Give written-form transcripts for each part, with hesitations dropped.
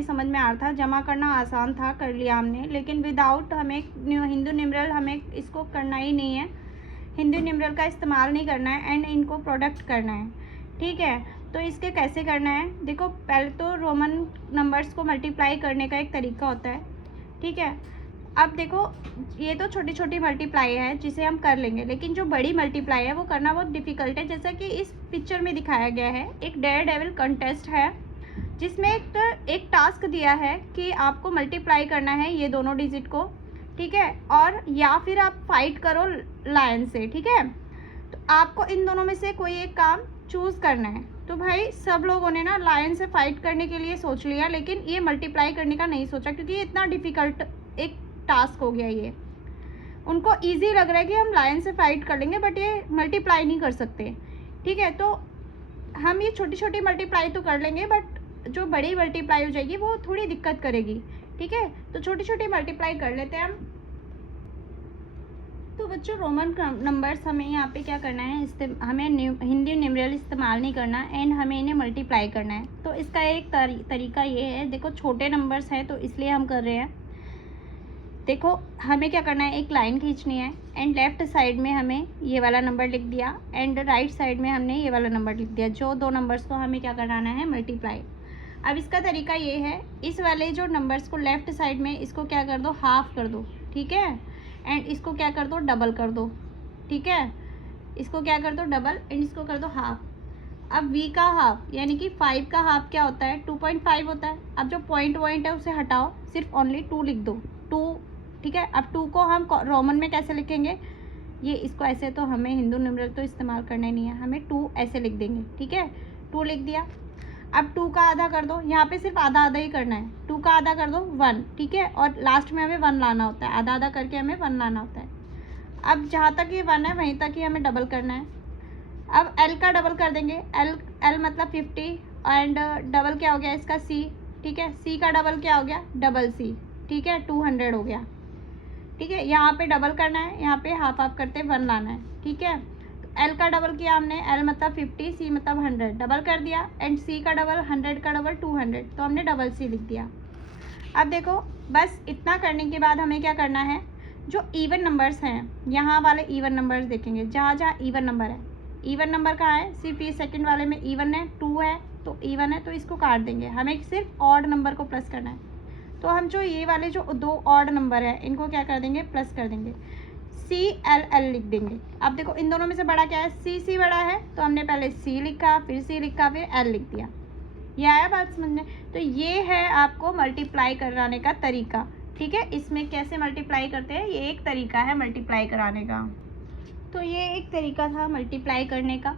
हमें समझ में आ रहा था, जमा करना आसान था, कर लिया हमने, लेकिन विदाउट हमें हिंदू न्यूमरल हमें इसको करना ही नहीं है, हिंदू न्यूमरल का इस्तेमाल नहीं करना है एंड इनको प्रोडक्ट करना है। ठीक है, तो इसके कैसे करना है, देखो पहले तो रोमन नंबर्स को मल्टीप्लाई करने का एक तरीका होता है। ठीक है, अब देखो ये तो छोटी छोटी मल्टीप्लाई है जिसे हम कर लेंगे, लेकिन जो बड़ी मल्टीप्लाई है वो करना बहुत डिफ़िकल्ट है। जैसा कि इस पिक्चर में दिखाया गया है, एक डेयर डेविल कंटेस्ट है जिसमें एक टास्क दिया है कि आपको मल्टीप्लाई करना है ये दोनों डिजिट को। ठीक है, और या फिर आप फाइट करो लायन से। ठीक है, तो आपको इन दोनों में से कोई एक काम चूज़ करना है। तो भाई सब लोगों ने ना लायन से फाइट करने के लिए सोच लिया, लेकिन ये मल्टीप्लाई करने का नहीं सोचा, क्योंकि ये इतना डिफ़िकल्ट एक टास्क हो गया। ये उनको इजी लग रहा है कि हम लायन से फाइट कर लेंगे, बट ये मल्टीप्लाई नहीं कर सकते। ठीक है, तो हम ये छोटी छोटी मल्टीप्लाई तो कर लेंगे, बट जो बड़ी मल्टीप्लाई हो जाएगी वो थोड़ी दिक्कत करेगी। ठीक है, तो छोटी छोटी मल्टीप्लाई कर लेते हैं हम। तो बच्चों रोमन नंबर्स हमें यहाँ पे क्या करना है, हमें हिंदी न्यूमरल इस्तेमाल नहीं करना एंड हमें इन्हें मल्टीप्लाई करना है। तो इसका एक तरीका ये है, देखो छोटे नंबर्स हैं तो इसलिए हम कर रहे हैं। देखो हमें क्या करना है, एक लाइन खींचनी है एंड लेफ़्ट साइड में हमें ये वाला नंबर लिख दिया एंड राइट साइड में हमने ये वाला नंबर लिख दिया। जो दो नंबर्स को हमें क्या कराना है, मल्टीप्लाई। अब इसका तरीका ये है, इस वाले जो नंबर्स को लेफ़्ट साइड में इसको क्या कर दो, हाफ़ कर दो। ठीक है, एंड इसको क्या कर दो, डबल कर दो। ठीक है, इसको क्या कर दो, डबल, एंड इसको कर दो हाफ। अब v का हाफ यानी कि 5 का हाफ क्या होता है, 2.5 होता है। अब जो पॉइंट है उसे हटाओ, सिर्फ ओनली 2 लिख दो, 2। ठीक है, अब 2 को हम रोमन में कैसे लिखेंगे, ये इसको ऐसे, तो हमें हिंदू न्यूमरल तो इस्तेमाल करना ही नहीं है, हमें 2 ऐसे लिख देंगे। ठीक है, 2 लिख दिया। अब 2 का आधा कर दो, यहाँ पे सिर्फ आधा आधा ही करना है, 2 का आधा कर दो 1। ठीक है, और लास्ट में हमें 1 लाना होता है, आधा आधा करके हमें 1 लाना होता है। अब जहाँ तक ये 1 है वहीं तक ही हमें डबल करना है। अब l का डबल कर देंगे, l मतलब 50 एंड डबल क्या हो गया इसका c। ठीक है, c का डबल क्या हो गया, डबल c। ठीक है, 200 हो गया। ठीक है, यहाँ पे डबल करना है, यहाँ पे हाफ हाफ करते 1 लाना है। ठीक है, L का डबल किया हमने, L मतलब 50, C मतलब 100, डबल कर दिया एंड C का डबल 100 का डबल 200, तो हमने डबल C लिख दिया। अब देखो बस इतना करने के बाद हमें क्या करना है, जो इवन नंबर्स हैं, यहाँ वाले इवन नंबर्स देखेंगे, जहाँ जहाँ इवन नंबर है। इवन नंबर कहाँ है, सिर्फ ये सेकंड वाले में इवन है, 2 है तो इवन है, तो इसको काट देंगे। हमें सिर्फ ऑड नंबर को प्लस करना है, तो हम जो ये वाले जो 2 ऑड नंबर है इनको क्या कर देंगे, प्लस कर देंगे, CLL लिख देंगे। अब देखो इन दोनों में से बड़ा क्या है, C बड़ा है, तो हमने पहले C लिखा, फिर C लिखा, फिर L लिख दिया। ये आया बात समझ में। तो ये है आपको मल्टीप्लाई कराने का तरीका। ठीक है, इसमें कैसे मल्टीप्लाई करते हैं, ये एक तरीका है मल्टीप्लाई कराने का। तो ये एक तरीका था मल्टीप्लाई करने का।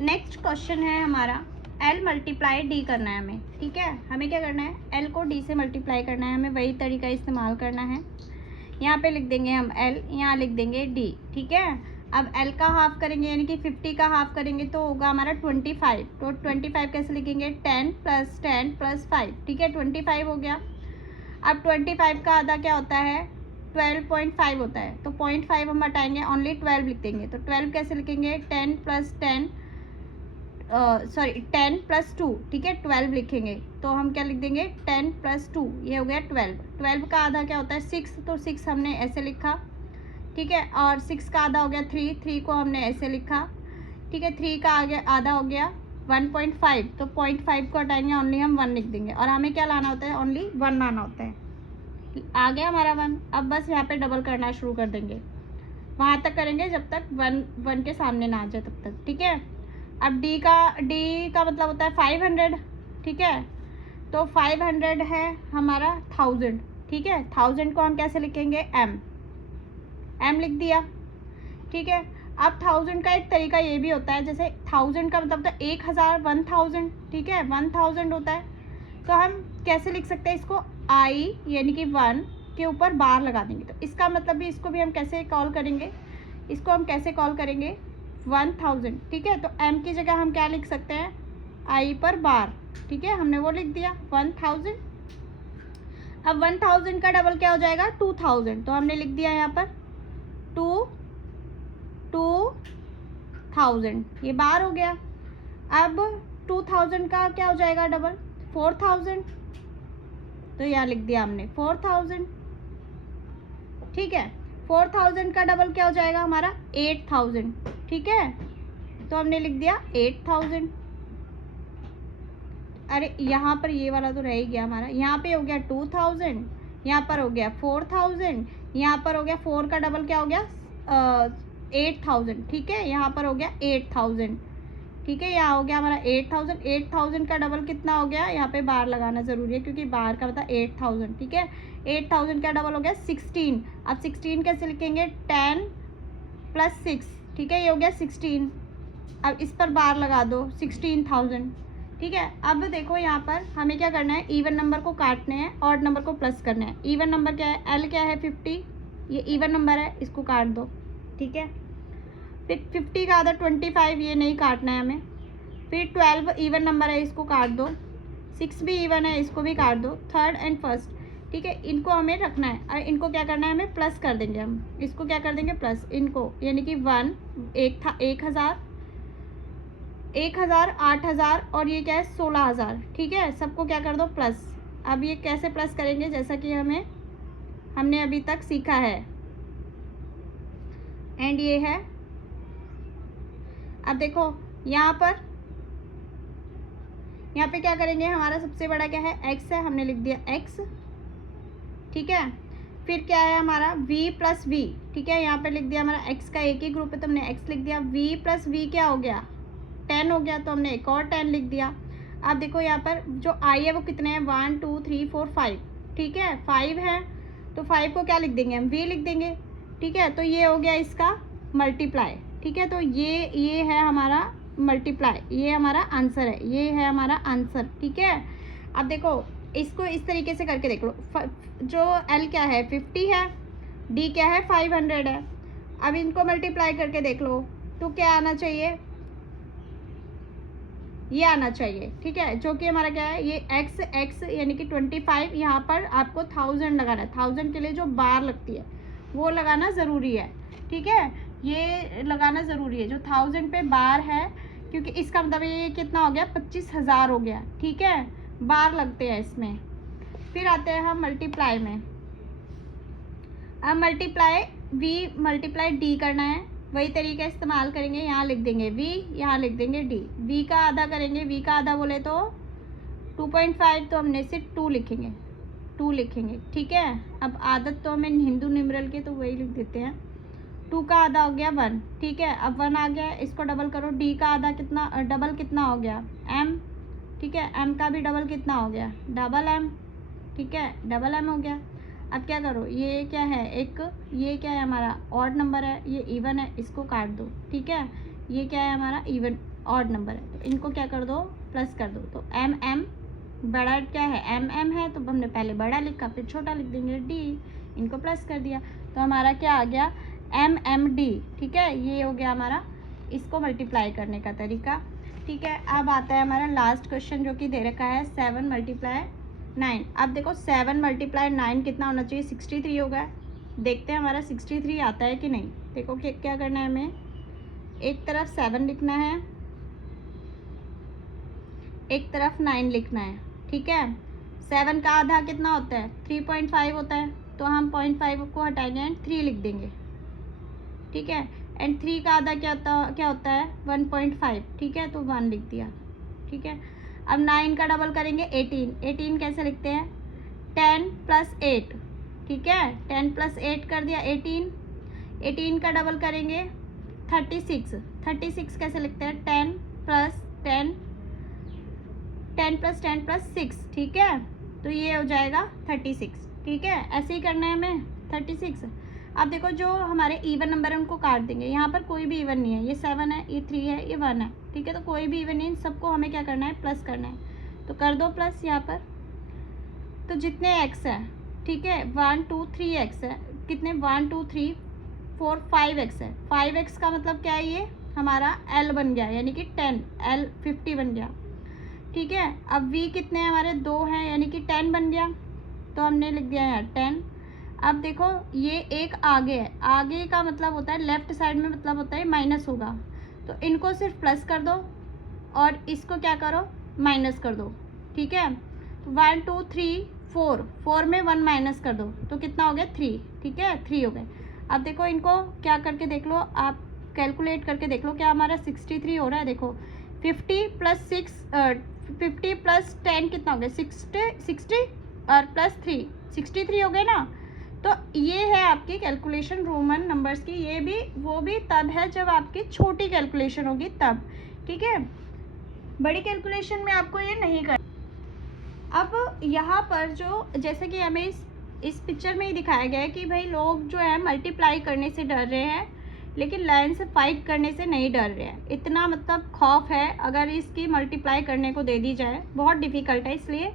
नेक्स्ट क्वेश्चन है हमारा, L मल्टीप्लाई D करना है हमें। ठीक है, हमें क्या करना है, L को D से मल्टीप्लाई करना है, हमें वही तरीका इस्तेमाल करना है। यहाँ पे लिख देंगे हम L, यहाँ लिख देंगे D। ठीक है, अब L का हाफ करेंगे यानी कि 50 का हाफ करेंगे तो होगा हमारा 25। तो 25 कैसे लिखेंगे, 10 + 10 + 5। ठीक है, 25 हो गया। अब 25 का आधा क्या होता है, 12.5 होता है, तो 0.5 हम हटाएंगे, ओनली 12 लिख देंगे। तो 12 कैसे लिखेंगे, 10 + 10 10 + 2। ठीक है, 12 लिखेंगे, तो हम क्या लिख देंगे, 10 + 2, ये हो गया 12। 12 का आधा क्या होता है, 6, तो 6 हमने ऐसे लिखा। ठीक है, और 6 का आधा हो गया 3 को हमने ऐसे लिखा। ठीक है, 3 का आधा हो गया 1.5, तो 0.5 को हटाएंगे, ओनली हम 1 लिख देंगे, और हमें क्या लाना होता है, ओनली 1 लाना होता है। आ गया हमारा 1। अब बस यहाँ पे डबल करना शुरू कर देंगे, वहाँ तक करेंगे जब तक 1 के सामने ना आ जाए तब तक। ठीक है, अब D का मतलब होता है 500। ठीक है, तो 500 है हमारा 1000। ठीक है, 1000 को हम कैसे लिखेंगे, M लिख दिया। ठीक है, अब 1000 का एक तरीका ये भी होता है, जैसे 1000 का मतलब होता है 1000, 1000। ठीक है, 1000 होता है, तो हम कैसे लिख सकते हैं इसको, I यानी कि 1 के ऊपर बार लगा देंगे, तो इसका मतलब भी, इसको भी हम कैसे कॉल करेंगे, इसको हम कैसे कॉल करेंगे, 1000। ठीक है, तो M की जगह हम क्या लिख सकते हैं, I पर बार। ठीक है, हमने वो लिख दिया 1000। अब 1000 का डबल क्या हो जाएगा, 2000, तो हमने लिख दिया यहाँ पर 2000, ये बार हो गया। अब 2000 का क्या हो जाएगा डबल, 4000। तो यहाँ लिख दिया हमने 4000। ठीक है, 4000 का डबल क्या हो जाएगा हमारा 8000। ठीक है, तो हमने लिख दिया 8000। अरे यहाँ पर ये वाला तो रह ही गया हमारा, यहाँ पे हो गया 2000, यहाँ पर हो गया 4000, यहाँ पर हो गया 4 का डबल क्या हो गया 8000। ठीक है, यहाँ पर हो गया 8000। ठीक है, यहाँ हो गया हमारा 8000। 8000 का डबल कितना हो गया, यहाँ पे बार लगाना ज़रूरी है क्योंकि बार का मतलब 8000। ठीक है, 8000 का डबल हो गया 16। अब 16 कैसे लिखेंगे, 10 + 6। ठीक है, ये हो गया 16। अब इस पर बार लगा दो 16000। ठीक है, अब देखो यहाँ पर हमें क्या करना है, इवन नंबर को काटने हैं, ऑड नंबर को प्लस करना है। इवन नंबर क्या है, एल क्या है 50, ये इवन नंबर है, इसको काट दो। ठीक है, फिर 50 का आधा 25, ये नहीं काटना है हमें। फिर 12 इवन नंबर है, इसको काट दो। 6 भी इवन है, इसको भी काट दो। थर्ड एंड फर्स्ट, ठीक है, इनको हमें रखना है और इनको क्या करना है, हमें प्लस कर देंगे हम। इसको क्या कर देंगे प्लस, इनको यानी कि 1 एक था 1000, 1000, 8000 और ये क्या है 16000। ठीक है, सबको क्या कर दो प्लस। अब ये कैसे प्लस करेंगे, जैसा कि हमने अभी तक सीखा है। एंड ये है, अब देखो यहाँ पे क्या करेंगे, हमारा सबसे बड़ा क्या है x है, हमने लिख दिया x। ठीक है, फिर क्या है हमारा v + v। ठीक है, यहाँ पे लिख दिया हमारा x का एक ही ग्रुप है तो हमने x लिख दिया। v + v क्या हो गया 10 हो गया, तो हमने एक और 10 लिख दिया। अब देखो यहाँ पर जो i है वो कितने हैं, 1 2 3 4 5। ठीक है, 5 है तो 5 को क्या लिख देंगे हम, v लिख देंगे। ठीक है, तो ये हो गया इसका मल्टीप्लाई। ठीक है, तो ये है हमारा मल्टीप्लाई, ये हमारा आंसर है, ये है हमारा आंसर। ठीक है, अब देखो इसको इस तरीके से करके देख लो। जो L क्या है 50 है, D क्या है 500 है। अब इनको मल्टीप्लाई करके देख लो तो क्या आना चाहिए, ये आना चाहिए। ठीक है, जो कि हमारा क्या है, ये x यानी कि 25। यहाँ पर आपको 1000 लगाना है, 1000 के लिए जो बार लगती है वो लगाना ज़रूरी है। ठीक है, ये लगाना ज़रूरी है, जो 1000 पे बार है, क्योंकि इसका मतलब ये कितना हो गया 25000 हो गया। ठीक है, बार लगते हैं इसमें। फिर आते हैं हम मल्टीप्लाई में। अब मल्टीप्लाई D करना है, वही तरीका इस्तेमाल करेंगे। यहाँ लिख देंगे v, यहाँ लिख देंगे d। v का आधा करेंगे, v का आधा बोले तो 2.5, तो हमने सिर्फ 2 लिखेंगे। ठीक है, अब आदत तो हमें हिंदू न्यूमरल के, तो वही लिख देते हैं। 2 का आधा हो गया 1। ठीक है, अब 1 आ गया, इसको डबल करो। d का आधा कितना, डबल कितना हो गया m। ठीक है, m का भी डबल कितना हो गया, डबल m। ठीक है, डबल m हो गया। अब क्या करो, ये क्या है ये क्या है हमारा ऑड नंबर है, ये इवन है, इसको काट दो। ठीक है, ये क्या है हमारा इवन ऑड नंबर है, तो इनको क्या कर दो प्लस कर दो। तो m बड़ा क्या है m है, तो हमने पहले बड़ा लिखा, फिर छोटा लिख देंगे d, इनको प्लस कर दिया, तो हमारा क्या आ गया mmd। ठीक है, ये हो गया हमारा इसको मल्टीप्लाई करने का तरीका। ठीक है, अब आता है हमारा लास्ट क्वेश्चन जो कि दे रखा है 7 × 9। अब देखो 7 × 9 कितना होना चाहिए, 63 होगा। देखते हैं हमारा 63 आता है कि नहीं। देखो क्या करना है, हमें एक तरफ 7 लिखना है, एक तरफ 9 लिखना है। ठीक है, 7 का आधा कितना होता है 3.5 होता है, तो हम 0.5 को हटाएंगे एंड 3 लिख देंगे। ठीक है, एंड 3 का आधा क्या होता है 1.5। ठीक है, तो 1 लिख दिया। ठीक है, अब 9 का डबल करेंगे 18 कैसे लिखते हैं 10 + 8। ठीक है, 10 + 8 कर दिया 18 का डबल करेंगे 36 कैसे लिखते हैं 10 + 10 + 6। ठीक है, तो ये हो जाएगा 36। ठीक है, ऐसे ही करना है हमें 36। अब देखो जो हमारे इवन नंबर है उनको काट देंगे। यहाँ पर कोई भी इवन नहीं है, ये 7 है, ये 3 है, ये 1 है। ठीक है, तो कोई भी इवन नहीं, सबको हमें क्या करना है प्लस करना है, तो कर दो प्लस यहाँ पर। तो जितने x है, ठीक है 1 2 3 x है, कितने 1 2 3 4 5x है। 5x का मतलब क्या है, ये हमारा l बन गया, यानी कि 10 l 50 बन गया। ठीक है, अब v कितने हैं हमारे 2 हैं, यानी कि 10 बन गया, तो हमने लिख दिया यहाँ 10। अब देखो ये एक आगे है, आगे का मतलब होता है लेफ्ट साइड में, मतलब होता है माइनस होगा, तो इनको सिर्फ प्लस कर दो और इसको क्या करो माइनस कर दो। ठीक है, तो 1 2 3 4 में 1 माइनस कर दो तो कितना हो गया 3, ठीक है 3 हो गए। अब देखो इनको क्या करके देख लो, आप कैलकुलेट करके देख लो क्या हमारा 63 हो रहा है। देखो 50 प्लस 10 कितना हो गया 60 और प्लस 3 63 हो गए ना। तो ये है आपकी कैलकुलेशन रोमन नंबर्स की। ये भी वो भी तब है जब आपकी छोटी कैलकुलेशन होगी तब, ठीक है। बड़ी कैलकुलेशन में आपको ये नहीं कर। अब यहाँ पर जो जैसे कि हमें इस पिक्चर में ही दिखाया गया है कि भाई लोग जो है मल्टीप्लाई करने से डर रहे हैं लेकिन लाइन से फाइट करने से नहीं डर रहे हैं। इतना मतलब खौफ है अगर इसकी मल्टीप्लाई करने को दे दी जाए, बहुत डिफ़िकल्ट है। इसलिए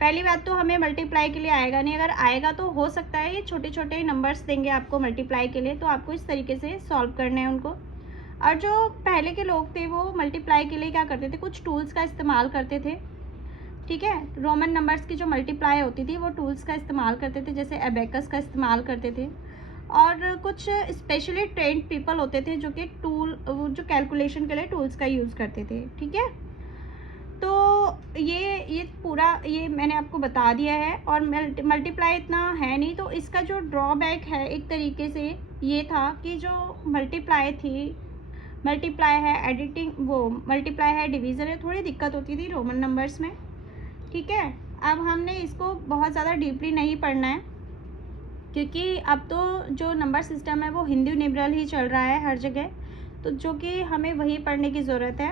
पहली बात तो हमें मल्टीप्लाई के लिए आएगा नहीं, अगर आएगा तो हो सकता है ये छोटे छोटे नंबर्स देंगे आपको मल्टीप्लाई के लिए, तो आपको इस तरीके से सॉल्व करने हैं उनको। और जो पहले के लोग थे वो मल्टीप्लाई के लिए क्या करते थे, कुछ टूल्स का इस्तेमाल करते थे, ठीक है। रोमन नंबर्स की जो मल्टीप्लाई होती थी वो टूल्स का इस्तेमाल करते थे, जैसे एबेकस का इस्तेमाल करते थे। और कुछ स्पेशली ट्रेंड पीपल होते थे जो कि जो कैलकुलेशन के लिए टूल्स का यूज़ करते थे, ठीक है। तो ये पूरा ये मैंने आपको बता दिया है। और मल्टीप्लाई इतना है नहीं, तो इसका जो ड्रॉबैक है एक तरीके से ये था कि जो मल्टीप्लाई है एडिटिंग, वो मल्टीप्लाई है डिवीज़न है, थोड़ी दिक्कत होती थी रोमन नंबर्स में, ठीक है। अब हमने इसको बहुत ज़्यादा डीपली नहीं पढ़ना है क्योंकि अब तो जो नंबर सिस्टम है वो हिंदू न्यूमरल ही चल रहा है हर जगह, तो जो कि हमें वही पढ़ने की ज़रूरत है।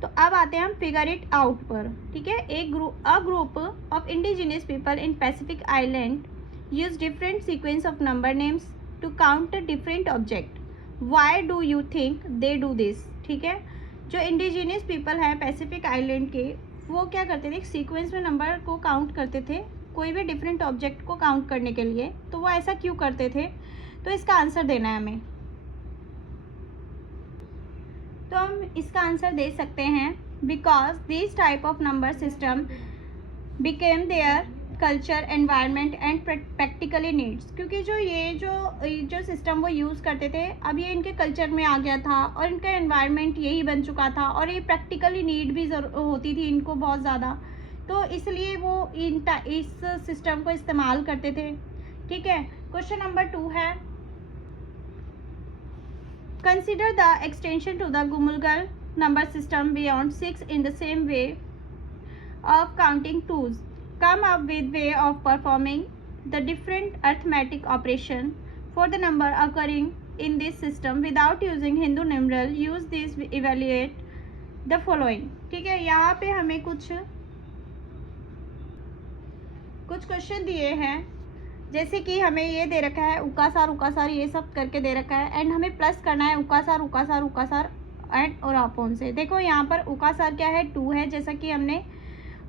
तो अब आते हैं हम फिगर इट आउट पर, ठीक है। A group of indigenous people in Pacific island use different sequence of number names to count different object. Why do you think they do this, ठीक है। जो इंडिजिनियस पीपल हैं पैसिफिक आइलैंड के, वो क्या करते थे, एक सीक्वेंस में नंबर को काउंट करते थे कोई भी डिफरेंट ऑब्जेक्ट को काउंट करने के लिए। तो वो ऐसा क्यों करते थे, तो इसका आंसर देना है हमें। तो हम इसका आंसर दे सकते हैं because this type of number system became their culture environment and practically needs. क्योंकि जो सिस्टम वो यूज़ करते थे अब ये इनके कल्चर में आ गया था और इनका एनवायरनमेंट यही बन चुका था और ये प्रैक्टिकली नीड भी होती थी इनको बहुत ज़्यादा, तो इसलिए वो इस सिस्टम को इस्तेमाल करते थे, ठीक है। क्वेश्चन नंबर 2 है, consider the extension to the Gumulgal number system beyond 6 in the same way of counting twos. Come up with way of performing the different arithmetic operation for the number occurring in this system without using Hindu numeral. Use this evaluate the following, ठीक है। यहाँ पे हमें कुछ question दिए हैं, जैसे कि हमें ये दे रखा है उकासार ये सब करके दे रखा है एंड हमें प्लस करना है उकासार एंड और अपॉन से। देखो यहाँ पर उकासार क्या है 2 है, जैसा कि हमने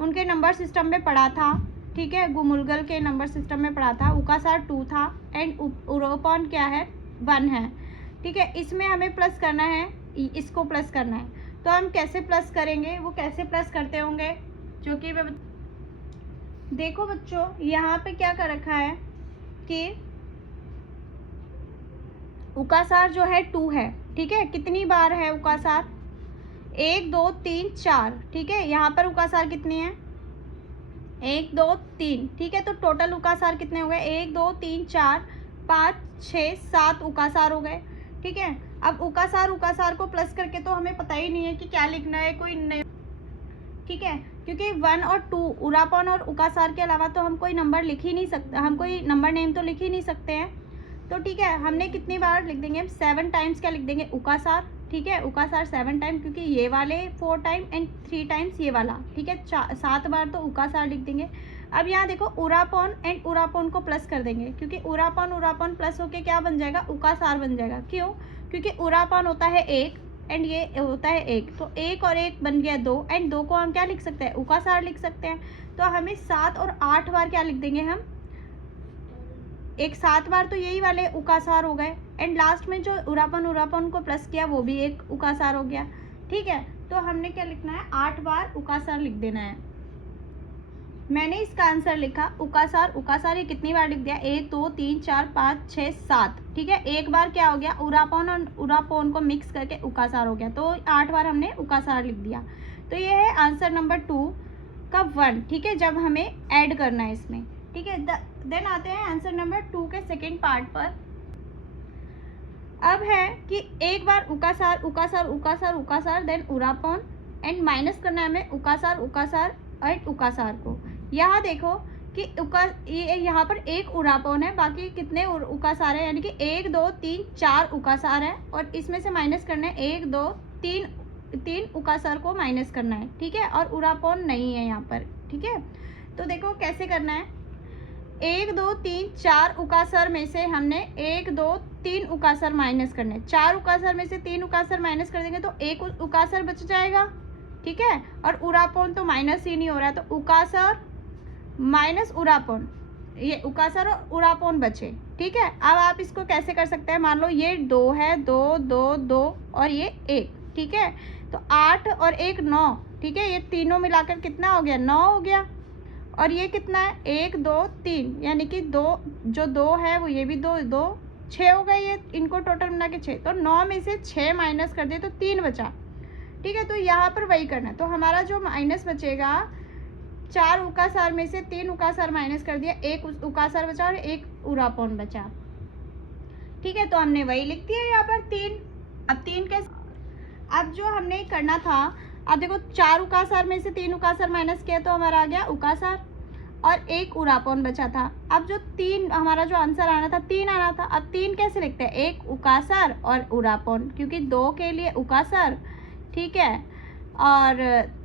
उनके नंबर सिस्टम में पढ़ा था, ठीक है। गुमुलगल के नंबर सिस्टम में पढ़ा था, उकासार 2 था एंड उरोपॉन क्या है 1 है, ठीक है। इसमें हमें प्लस करना है, इसको प्लस करना है, तो हम कैसे प्लस करेंगे, वो कैसे प्लस करते होंगे, जो कि देखो बच्चों यहाँ पे क्या कर रखा है कि उकासार जो है 2 है, ठीक है। कितनी बार है उकासार, 1 2 3 4, ठीक है। यहाँ पर उकासार कितनी है 1 2 3, ठीक है। तो टोटल उकासार कितने हो गए 1 2 3 4 5 6 7 उकासार हो गए, ठीक है। अब उकासार को प्लस करके तो हमें पता ही नहीं है कि क्या लिखना है, कोई नहीं, ठीक है। क्योंकि 1 और 2 उरापन और उकासार के अलावा तो हम कोई नंबर लिख ही नहीं सकते, हम कोई नंबर नेम तो लिख ही नहीं सकते हैं। तो ठीक है, हमने कितनी बार लिख देंगे, 7 टाइम्स क्या लिख देंगे उकासार, ठीक है। उकासार 7 टाइम, क्योंकि ये वाले 4 टाइम एंड 3 टाइम्स ये वाला, ठीक है। 7 बार तो उकासार लिख देंगे। अब यहाँ देखो उरापन एंड उरापन को प्लस कर देंगे, क्योंकि उरापन प्लस होके क्या बन जाएगा उकासार बन जाएगा। क्यों, क्योंकि उरापन होता है 1 एंड ये होता है 1, तो 1 और 1 बन गया 2 एंड 2 को हम क्या लिख सकते हैं उकासार लिख सकते हैं। तो हमें 7 और 8 बार क्या लिख देंगे हम, एक 7 बार तो यही वाले उकासार हो गए एंड लास्ट में जो उरापन को प्लस किया वो भी एक उकासार हो गया, ठीक है। तो हमने क्या लिखना है 8 बार उकासार लिख देना है। मैंने इसका आंसर लिखा उकासार ये कितनी बार लिख दिया 1 2 3 4 5 6 7, ठीक है। एक बार क्या हो गया उरापन और उरापन को मिक्स करके उकासार हो गया, तो 8 बार हमने उकासार लिख दिया। तो ये है आंसर नंबर 2 का 1, ठीक है, जब हमें ऐड करना है इसमें, ठीक है। देन आते हैं आंसर नंबर 2 के सेकेंड पार्ट पर। अब है कि एक बार उकासार उकासार उकासार उकासार देन उरापन एंड माइनस करना है हमें उकासार उकासार एंड उकासार को। यहाँ देखो कि ये यहाँ पर एक उरापन है, बाकी कितने उकासार है, यानी कि 1 2 3 4 उकासार है, और इसमें से माइनस करना है 1 2 3 उकासार को माइनस करना है, ठीक है, और उरापन नहीं है यहाँ पर, ठीक है। तो देखो कैसे करना है, 1 2 3 4 उकासर में से हमने 1 2 3 उकासर माइनस करने, 4 उकासर में से 3 उकासर माइनस कर देंगे तो एक उकासर बच जाएगा, ठीक है। और उरापन तो माइनस ही नहीं हो रहा है, तो उकासर माइनस उरापन, ये उकासर और उरापन बचे, ठीक है। अब आप इसको कैसे कर सकते हैं, मान लो ये 2 है, 2 2 2 और ये 1, ठीक है, तो 8 और 1 9, ठीक है, ये तीनों मिलाकर कितना हो गया, 9 हो गया। और ये कितना है, 1 2 3, यानी कि 2 जो 2 है वो ये भी 2 2 6 हो गए, ये इनको टोटल मिला के 6, तो 9 में से 6 माइनस कर दिए तो 3 बचा, ठीक है। तो यहाँ पर वही करना है, तो हमारा जो माइनस बचेगा, 4 उकासार में से 3 उकासार माइनस कर दिया, 1 उकासार बचा और 1 उरापन बचा, ठीक है। तो हमने वही लिख दिया यहाँ पर 3। अब 3 के अब जो हमने करना था, अब देखो 4 उकासार में से 3 उकासार माइनस किया तो हमारा आ गया उकासार और 1 उरापन बचा था। अब जो 3 हमारा जो आंसर आना था 3 आना था, अब 3 कैसे लिखते हैं, 1 उकासार और उरापन, क्योंकि 2 के लिए उकासार, ठीक है, और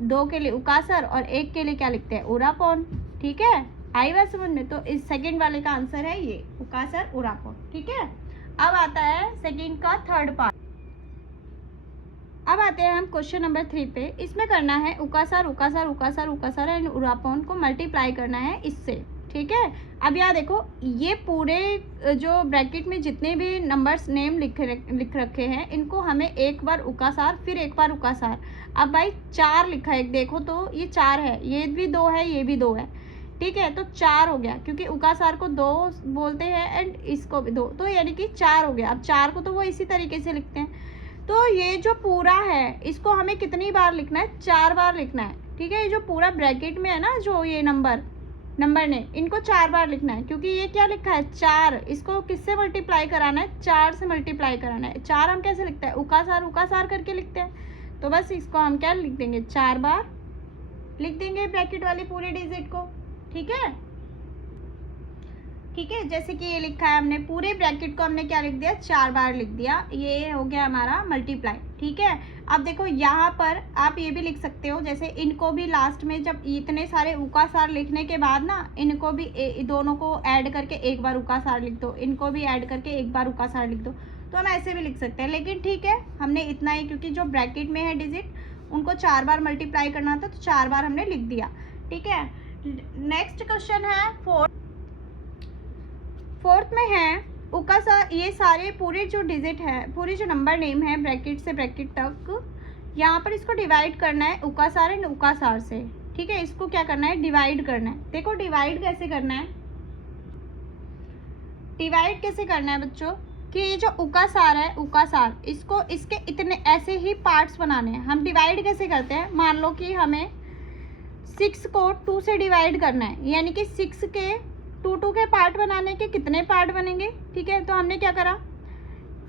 2 के लिए उकासर और 1 के लिए क्या लिखते हैं, उरापन, ठीक है। आई बात समझ में, तो इस सेकंड वाले का आंसर है ये उकासर उरापन, ठीक है। अब आता है सेकंड का थर्ड पार्ट। अब आते हैं हम क्वेश्चन नंबर 3 पे। इसमें करना है उकासार उकासार उकासार उकासार एंड उरापन को मल्टीप्लाई करना है इससे, ठीक है। अब यहाँ देखो, ये पूरे जो ब्रैकेट में जितने भी नंबर्स नेम लिख रखे हैं, इनको हमें एक बार उकासार फिर एक बार उकासार। अब भाई 4 लिखा है, देखो तो ये 4 है, ये भी 2 है, ये भी 2 है, ठीक है, तो 4 हो गया, क्योंकि उकासार को 2 बोलते हैं एंड इसको भी 2, तो यानी कि 4 हो गया। अब 4 को तो वो इसी तरीके से लिखते हैं, तो ये जो पूरा है इसको हमें कितनी बार लिखना है, 4 बार लिखना है, ठीक है। ये जो पूरा ब्रैकेट में है ना, जो ये नंबर ने, इनको 4 बार लिखना है, क्योंकि ये क्या लिखा है 4, इसको किससे मल्टीप्लाई कराना है, 4 से मल्टीप्लाई कराना है। 4 हम कैसे लिखते हैं, उकासार उकासार करके लिखते हैं, तो बस इसको हम क्या लिख देंगे, 4 बार लिख देंगे ब्रैकेट वाले पूरे डिजिट को, ठीक है, ठीक है। जैसे कि ये लिखा है हमने, पूरे ब्रैकेट को हमने क्या लिख दिया, 4 बार लिख दिया, ये हो गया हमारा मल्टीप्लाई, ठीक है। अब देखो यहाँ पर आप ये भी लिख सकते हो, जैसे इनको भी लास्ट में जब इतने सारे उकासार लिखने के बाद ना, इनको भी दोनों को ऐड करके एक बार उकासार लिख दो, इनको भी ऐड करके एक बार उकासार लिख दो, तो हम ऐसे भी लिख सकते हैं। लेकिन ठीक है, हमने इतना ही, क्योंकि जो ब्रैकेट में है डिजिट उनको 4 बार मल्टीप्लाई करना था, तो 4 बार हमने लिख दिया, ठीक है। नेक्स्ट क्वेश्चन है फोर्थ में है उकासार। ये सारे पूरे जो डिजिट है, पूरे जो नंबर नेम है ब्रैकेट से ब्रैकेट तक, यहाँ पर इसको डिवाइड करना है उकासार एंड उकासार से, ठीक है। इसको क्या करना है, डिवाइड करना है। देखो डिवाइड कैसे करना है, डिवाइड कैसे करना है बच्चों, कि ये जो उकासार है, उकासार, इसको इसके इतने ऐसे ही पार्ट्स बनाने हैं। हम डिवाइड कैसे करते हैं, मान लो कि हमें 6 को 2 से डिवाइड करना है, यानी कि 6 के 2 के पार्ट बनाने के कितने पार्ट बनेंगे, ठीक है। तो हमने क्या करा,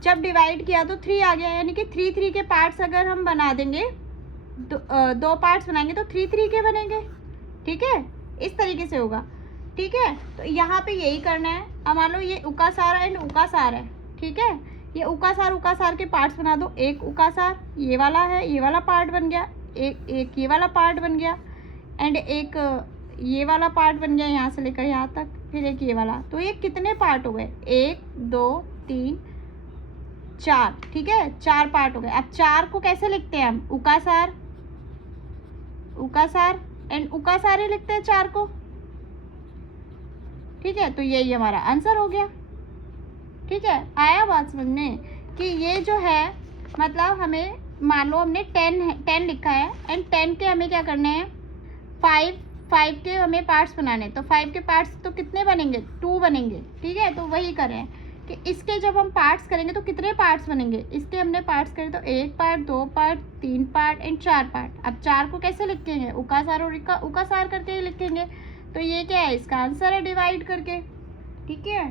जब डिवाइड किया तो 3 आ गया, यानी कि 3 के पार्ट्स अगर हम बना देंगे, 2 पार्ट्स बनाएंगे तो 3 के बनेंगे, ठीक है, इस तरीके से होगा, ठीक है। तो यहाँ पे यही करना है। अब मान लो ये उकासार एंड उकासार है, ठीक है, ये उकासार के पार्ट्स बना दो। एक उकासार ये वाला है, ये वाला पार्ट बन गया, एक ये वाला पार्ट बन गया, एंड एक ये वाला पार्ट बन गया यहाँ से लेकर यहाँ तक, फिर एक ये वाला। तो ये कितने पार्ट हो गए, 1 2 3 4, ठीक है, 4 पार्ट हो गए। अब 4 को कैसे लिखते हैं हम, उकासार उकासार एंड उकासार ही लिखते हैं 4 को, ठीक है। तो यही हमारा आंसर हो गया, ठीक है। आया बात समझ में, कि ये जो है मतलब हमें, मान लो हमने 10 लिखा है एंड 10 के हमें क्या करने हैं, 5 के हमें पार्ट्स बनाने, तो 5 के पार्ट्स तो कितने बनेंगे, 2 बनेंगे, ठीक है। तो वही करें कि इसके जब हम पार्ट्स करेंगे तो कितने पार्ट्स बनेंगे। इसके हमने पार्ट्स करें तो 1 part, 2 part, 3 part and 4 part. अब 4 को कैसे लिखेंगे, उकासार और उकासार करके ही लिखेंगे। तो ये क्या है, इसका आंसर है डिवाइड करके। ठीक है,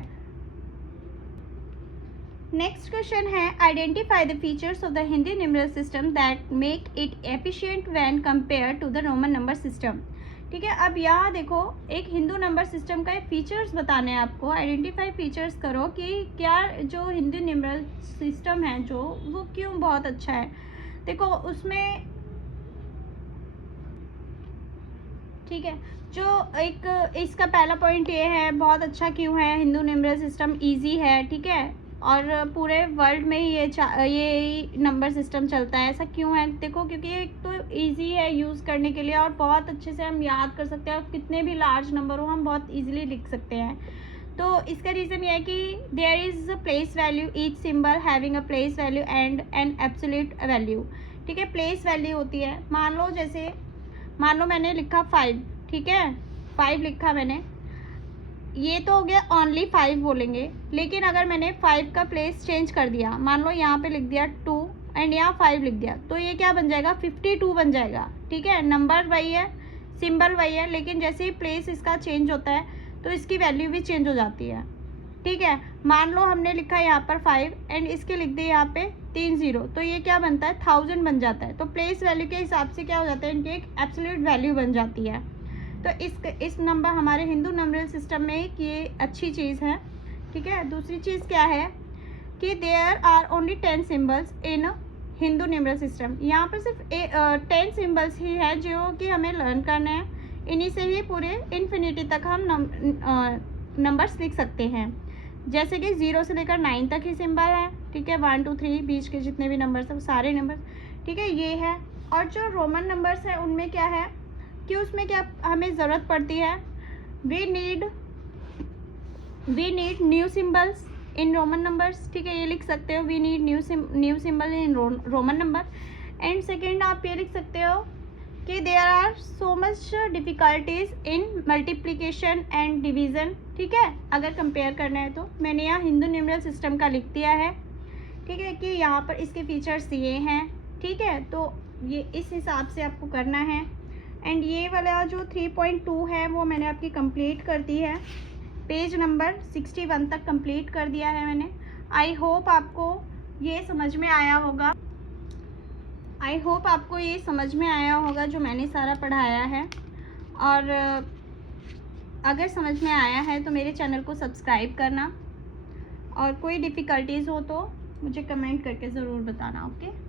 नेक्स्ट क्वेश्चन है identify the features of the Hindi numeral system that make it efficient when compare to the Roman number system. ठीक है, अब यहाँ देखो एक हिंदू नंबर सिस्टम का फीचर्स बताने हैं आपको। आइडेंटिफाई फीचर्स करो कि क्या जो हिंदी न्यूमरल सिस्टम है जो वो क्यों बहुत अच्छा है। देखो उसमें, ठीक है, जो एक इसका पहला पॉइंट ये है बहुत अच्छा क्यों है, हिंदू न्यूमरल सिस्टम इजी है। ठीक है, और पूरे वर्ल्ड में ही ये नंबर सिस्टम चलता है। ऐसा क्यों है, देखो क्योंकि एक तो इजी है यूज़ करने के लिए और बहुत अच्छे से हम याद कर सकते हैं और कितने भी लार्ज नंबर हो हम बहुत इजीली लिख सकते हैं। तो इसका रीज़न ये है कि there is a place value, each symbol having a place value and an absolute value. ठीक है, प्लेस वैल्यू होती है, मान लो मैंने लिखा 5, ठीक है 5 लिखा मैंने, ये तो हो गया ओनली 5 बोलेंगे। लेकिन अगर मैंने 5 का प्लेस चेंज कर दिया, मान लो यहाँ पे लिख दिया 2 एंड यहाँ 5 लिख दिया, तो ये क्या बन जाएगा, 52 बन जाएगा। ठीक है, नंबर वही है, सिंबल वही है, लेकिन जैसे ही प्लेस इसका चेंज होता है तो इसकी वैल्यू भी चेंज हो जाती है। ठीक है, मान लो हमने लिखा यहाँ पर 5 एंड इसके लिख दिए यहाँ पे 3 0, तो ये क्या बनता है, 1000 बन जाता है। तो प्लेस वैल्यू के हिसाब से क्या हो जाता है, इनकी एक एब्सोल्यूट वैल्यू बन जाती है। तो इस नंबर हमारे हिंदू नंबरल सिस्टम में ये अच्छी चीज़ है। ठीक है, दूसरी चीज़ क्या है कि there are only 10 symbols in Hindu numeral system. यहाँ पर सिर्फ 10 सिम्बल्स ही है जो कि हमें लर्न करने हैं। इन्हीं से ही पूरे इन्फिनिटी तक हम नंबर्स लिख सकते हैं। जैसे कि 0 से लेकर 9 तक ही सिंबल है। ठीक है, 1 2 3 बीच के जितने भी नंबर्स हैं वो सारे नंबर्स। ठीक है, ये है। और जो रोमन नंबर्स हैं उनमें क्या है कि उसमें क्या हमें ज़रूरत पड़ती है, we need new symbols in Roman numbers. ठीक है, ये लिख सकते हो, we need new symbol in Roman number. And second आप ये लिख सकते हो कि there are so much difficulties in multiplication and division. ठीक है, अगर कंपेयर करना है तो मैंने यहाँ हिंदू न्यूमरल सिस्टम का लिख दिया है। ठीक है, कि यहाँ पर इसके फीचर्स ये हैं। ठीक है, तो ये इस हिसाब से आपको करना है। एंड ये वाला जो 3.2 है वो मैंने आपकी कंप्लीट कर दी है, पेज नंबर 61 तक कंप्लीट कर दिया है मैंने। आई होप आपको ये समझ में आया होगा, जो मैंने सारा पढ़ाया है। और अगर समझ में आया है तो मेरे चैनल को सब्सक्राइब करना, और कोई डिफ़िकल्टीज़ हो तो मुझे कमेंट करके ज़रूर बताना। ओके।